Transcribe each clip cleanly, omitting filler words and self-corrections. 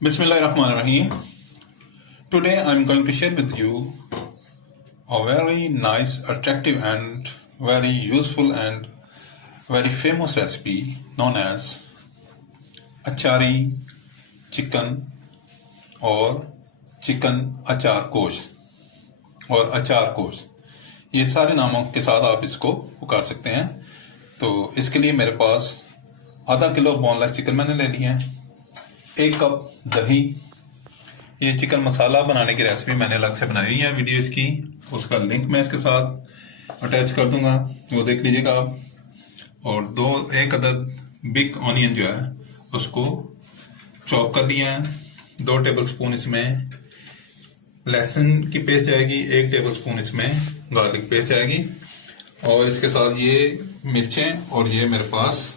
Bismillahirrahmanirrahim. Today I'm going to share with you a very nice, attractive and very useful and very famous recipe known as Achari chicken or chicken अचार कोश और अचार कोश, ये सारे नामों के साथ आप इसको पुकार सकते हैं। तो इसके लिए मेरे पास आधा किलो बोनलेस चिकन मैंने ले लिया है, 1 कप दही। ये चिकन मसाला बनाने की रेसिपी मैंने अलग से बनाई है वीडियो इसकी, उसका लिंक मैं इसके साथ अटैच कर दूंगा, वो देख लीजिएगा आप। और एक अदद बिग ऑनियन जो है उसको चॉप कर लिया है। 2 टेबल स्पून इसमें लहसुन की पेस्ट जाएगी, 1 टेबल स्पून इसमें गार्लिक पेस्ट जाएगी, और इसके साथ ये मिर्चें और ये मेरे पास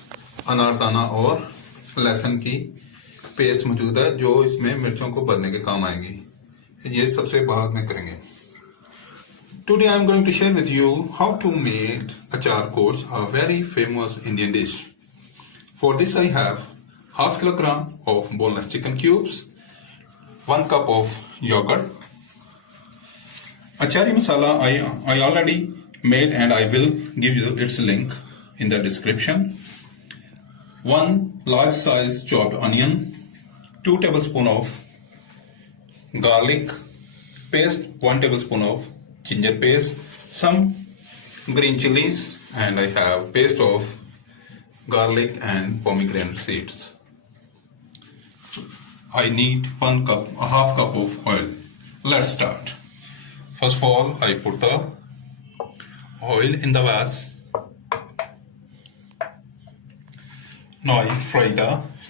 अनारदाना और लहसुन की पेस्ट मौजूद है जो इसमें मिर्चों को भरने के काम आएगी। ये सबसे बाद में करेंगे। Today I am going to share with you how to make achar gosht, a very famous Indian dish. For this I have half kilogram of boneless chicken cubes, 1 cup of yogurt. Achari masala I already made and I will give you its link in the description. 1 large size chopped onion, 2 tablespoons of garlic paste, 1 tablespoon of ginger paste, some green chilies, and I have paste of garlic and pomegranate seeds. I need a half cup of oil. Let's start. First of all, I put the oil in the vase. Now I fry the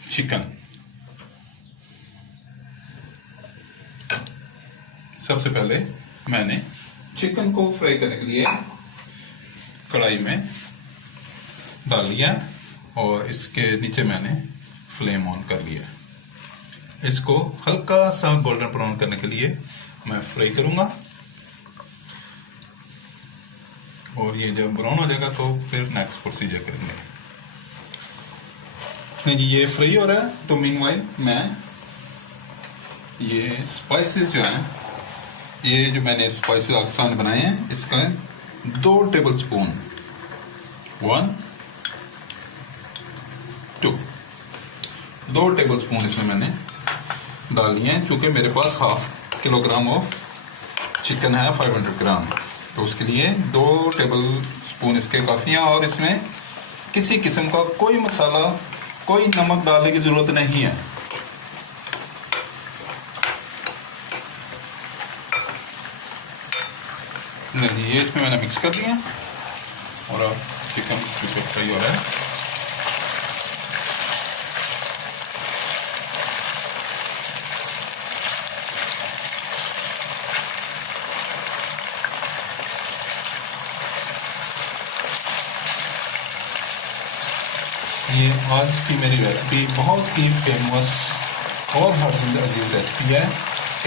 chicken. सबसे पहले मैंने chicken को fry करने के लिए कढ़ाई में डाल लिया और इसके नीचे मैंने फ्लेम ऑन कर लिया। इसको हल्का सा गोल्डन ब्राउन करने के लिए मैं फ्राई करूंगा, और ये जब ब्राउन हो जाएगा तो फिर नेक्स्ट प्रोसीजर करेंगे। नहीं, ये फ्राई हो रहा है तो मीनवाइल मैं ये स्पाइसेस जो हैं, ये जो मैंने स्पाइसेस आपके सामने बनाए हैं, इसका 2 टेबल स्पून 1 2 टेबल स्पून इसमें मैंने डाल दिए हैं। चूंकि मेरे पास हाफ किलोग्राम ऑफ चिकन है 500 ग्राम, तो उसके लिए 2 टेबल स्पून इसके काफ़ी हैं। और इसमें किसी किस्म का कोई मसाला, कोई नमक डालने की ज़रूरत नहीं है। नहीं, ये इसमें मैंने मिक्स कर दिया और अब चिकन फ्राई हो रहा है। ये आज की मेरी रेसिपी बहुत ही फेमस और हर अजीब रेसिपी है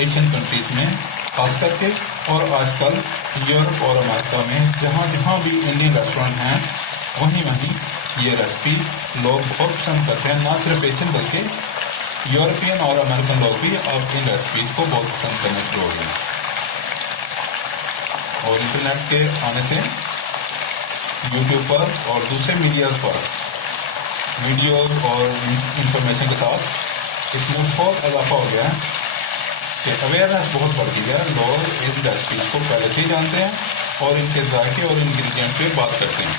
एशियन कंट्रीज में खास करके, और आजकल यूरोप और अमेरिका में जहाँ जहाँ भी इंडियन रेस्टोरेंट हैं वहीं ये रेसिपी लोग बहुत पसंद करते हैं। ना सिर्फ एशियन बल्कि यूरोपियन और अमेरिकन लोग भी अब इन रेसिपीज़ को बहुत पसंद करने शुरू हो गए हैं। और इंटरनेट के आने से यूट्यूब पर और दूसरे मीडियाज़ पर वीडियो और इंफॉर्मेशन के साथ इसमें बहुत इजाफा हो गया है कि अवेयरनेस बहुत बढ़ गई है। लोग इन रेसिपीज को पहले से ही जानते हैं और इनके जायके और इंग्रेडिएंट्स पे बात करते हैं।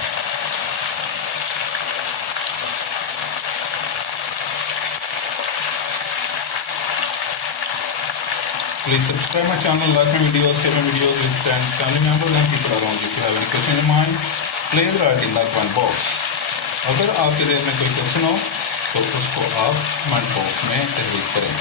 Please subscribe my channel, like my videos, share my videos with friends, family members and people around you. If you have any question in mind, please write in the comment box. अगर आपके दिल में कोई question हो तो उसको आप comment box में तहरीर करें।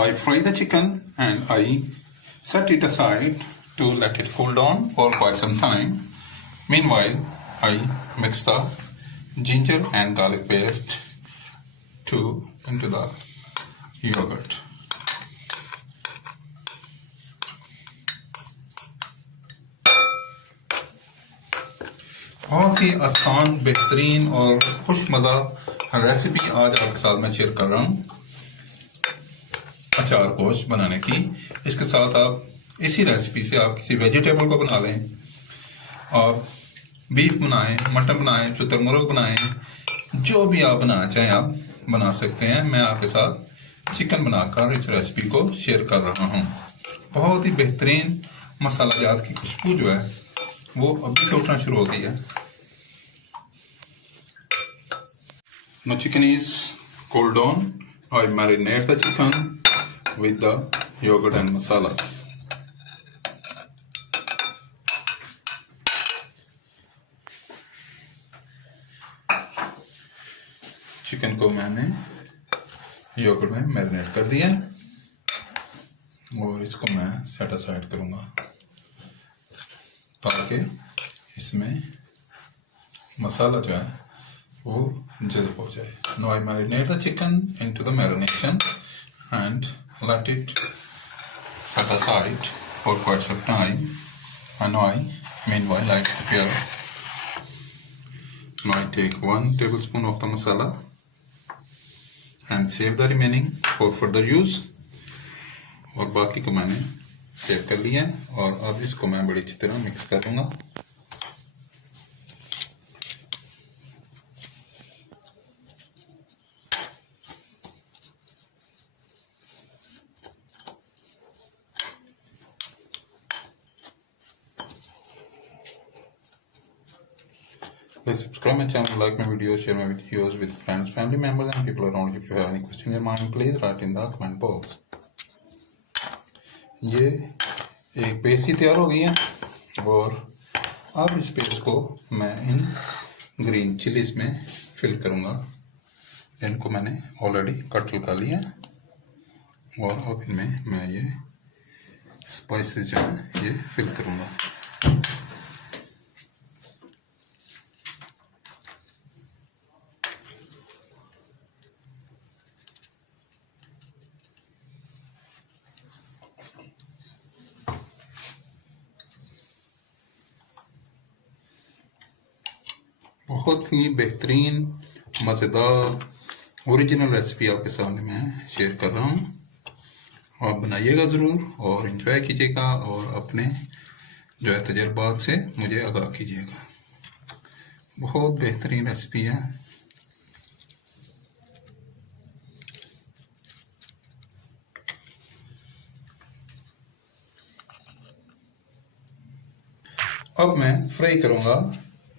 I fry the chicken and I set it aside to let it cool down for quite some time. Meanwhile, I mix the ginger and garlic paste into the yogurt. बहुत ही आसान, बेहतरीन और खुश मज़ा recipe आज आपके साथ मैं शेयर कर रहा हूँ अचार गोश्त बनाने की। इसके साथ आप इसी रेसिपी से आप किसी वेजिटेबल को बना लें और बीफ बनाएं, मटन बनाएं, शुतुरमुर्ग बनाएं, जो भी आप बनाना चाहें आप बना सकते हैं। मैं आपके साथ चिकन बनाकर इस रेसिपी को शेयर कर रहा हूँ। बहुत ही बेहतरीन मसाला जात की खुशबू जो है वो अभी से उठना शुरू हो गई है। Now chicken is cooled down. I marinate the chicken with the yogurt and masalas. Chicken को मैंने योगर्ट में मैरिनेट कर दिया और इसको मैं सेट असाइड करूंगा ताकि इसमें मसाला जो है वो जल्द हो जाए। Now I marinate the chicken into the marination and let it set aside for quite some time. And meanwhile I prepare. Now I take 1 tablespoon of the masala and save the remaining for further use. और बाकी को मैंने save कर लिया और अब इसको मैं बड़ी अच्छी तरह मिक्स कर दूंगा। Please subscribe my channel, like my videos, share my videos with friends, family members and people around you. If you have any question in your mind, please write in the comment box. ये एक paste ही तैयार हो गई है और अब इस paste को मैं इन ग्रीन चिलीज में फिल करूँगा। इनको मैंने ऑलरेडी कट कर लिया और अब इनमें मैं ये स्पाइसेस जो है ये फिल करूँगा। बहुत ही बेहतरीन मज़ेदार ओरिजिनल रेसिपी आपके सामने मैं शेयर कर रहा हूँ। आप बनाइएगा ज़रूर और एंजॉय कीजिएगा और अपने जो है तजर्बात से मुझे आगाह कीजिएगा। बहुत बेहतरीन रेसिपी है। अब मैं फ्राई करूँगा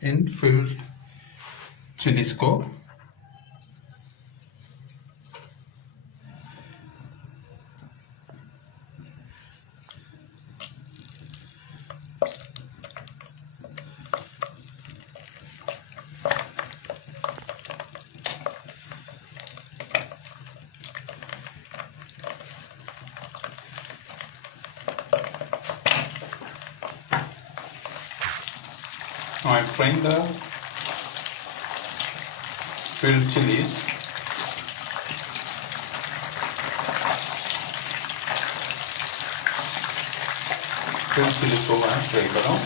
इन फिल्ड चिलीज को। I'm frying the filled chilies. filled chilies को मैं फ्राई कर रहा हूँ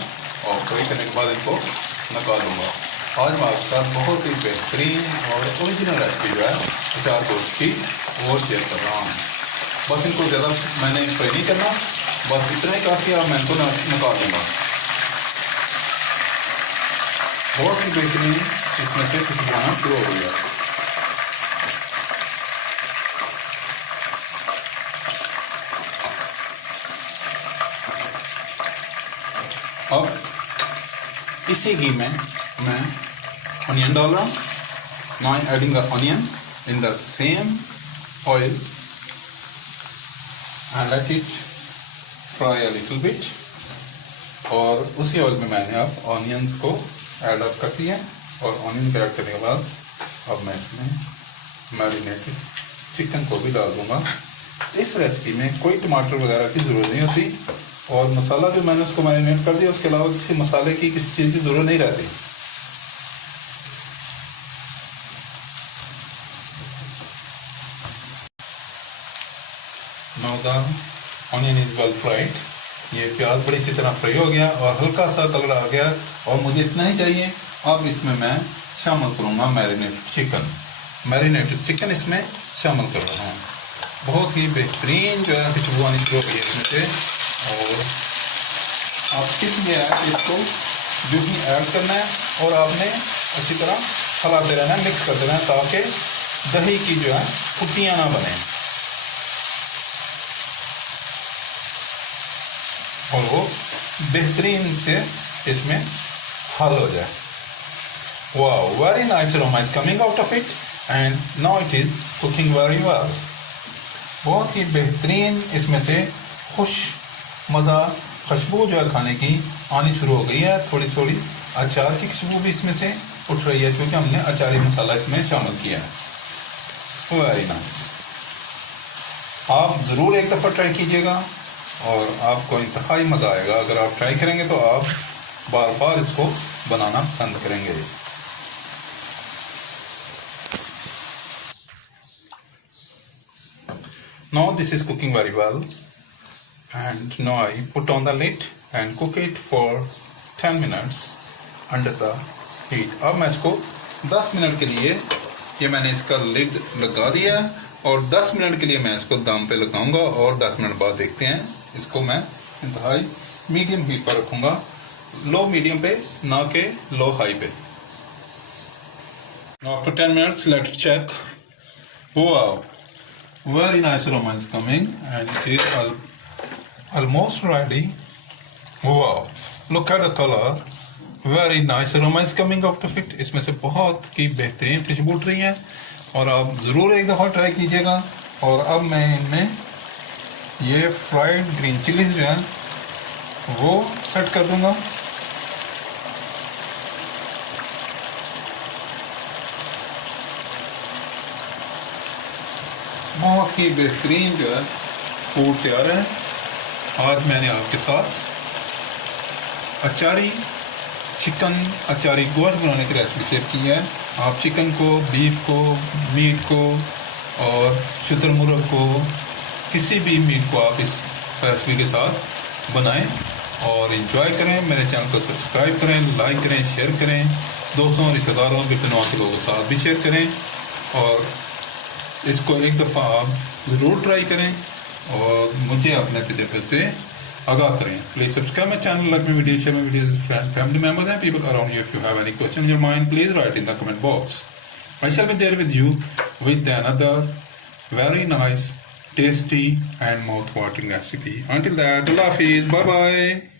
और फ्राई करने के बाद इनको निकाल दूँगा। आज मैं आपके साथ बहुत ही बेहतरीन और ओरिजिनल रेसिपी जो है अचार गोश्त की वो शेयर कर रहा हूँ। बस इनको ज़्यादा मैंने फ्राई नहीं करना, बस इतना ही काफ़ी है। मैं इनको निकाल दूँगा। बहुत ही बेहतरीन इसमें से खुशबू आना शुरू हो गई है। अब इसी घी में मैं ऑनियन डाल रहा हूँ। Now I'm adding the onion in the same oil and let it fry a little bit. और उसी ऑयल में मैंने अब ऑनियंस को ऐड अप कर दिया और ऑनियन को ऐड करने के बाद अब मैं इसमें मैरिनेटेड चिकन को भी डाल दूंगा। इस रेसिपी में कोई टमाटर वगैरह की ज़रूरत नहीं होती और मसाला जो मैंने उसको मैरिनेट कर दिया उसके अलावा किसी मसाले की किसी चीज़ की ज़रूरत नहीं रहती। Now the onion is well fried. ये प्याज बड़ी अच्छी तरह फ्राई हो गया और हल्का सा कलर आ गया और मुझे इतना ही चाहिए। अब इसमें मैं शामिल करूँगा मैरिनेटेड चिकन इसमें शामिल कर रहा हूँ। बहुत ही बेहतरीन जो है खुशबू आनी शुरू हो गई इसमें से। और आप टिप ये है कि इसको जो ही ऐड करना है और आपने अच्छी तरह हलाते रहना है, मिक्स करते रहना है, ताकि दही की जो है फुटियाँ ना बने और वो बेहतरीन से इसमें हल हो जाए। Wow, very nice aroma is coming out of it and now it is cooking very well. बहुत ही बेहतरीन इसमें से खुश मज़ा खुशबू जो है खाने की आनी शुरू हो गई है। थोड़ी थोड़ी अचार की खुशबू भी इसमें से उठ रही है क्योंकि हमने अचारी मसाला इसमें शामिल किया है। Very nice. आप ज़रूर एक दफ़ा ट्राई कीजिएगा और आपको इंतहाई मज़ा आएगा। अगर आप ट्राई करेंगे तो आप बार बार इसको बनाना पसंद करेंगे। Now this is cooking very well and now I put on the lid and cook it for 10 minutes under the heat. अब मैं इसको 10 मिनट के लिए ये मैंने इसका लिड लगा दिया और 10 मिनट के लिए मैं इसको दम पे लगाऊंगा और 10 मिनट बाद देखते हैं। इसको मैं इंतहाई मीडियम हीट पर रखूंगा, लो मीडियम पे, ना के लो हाई पे। Now after 10 minutes let's check. Wow, very nice aroma is coming and it is almost ready. Wow, look at the color. Very nice aroma is coming out of it. इसमें से बहुत ही बेहतरीन खुशबू उठ रही है और आप ज़रूर एक दफ़ा ट्राई कीजिएगा। और अब मैं इनमें ये फ्राइड ग्रीन चिलीज जो है वो सेट कर दूंगा। बहुत ही बेहतरीन जो है फूड तैयार है। आज मैंने आपके साथ अचारी चिकन, अचारी गोश्त बनाने की रेसिपी शेयर की है। आप चिकन को, बीफ को, मीट को और शुतुरमुर्ग को, किसी भी मीट को आप इस रेसिपी के साथ बनाएं और इंजॉय करें। मेरे चैनल को सब्सक्राइब करें, लाइक करें, शेयर करें, दोस्तों, रिश्तेदारों, रिश्तेदारों के लोगों के साथ भी शेयर करें और इसको एक दफ़ा आप ज़रूर ट्राई करें और मुझे अपने तरीके से आगाह करें। Please subscribe my channel, like my video, share my video with friend, family members and people around you. If you have any question in your mind, please right in the comment box. I shall be there with you with another very nice, tasty and mouth-watering recipe. Until that, Allah Hafiz, bye bye.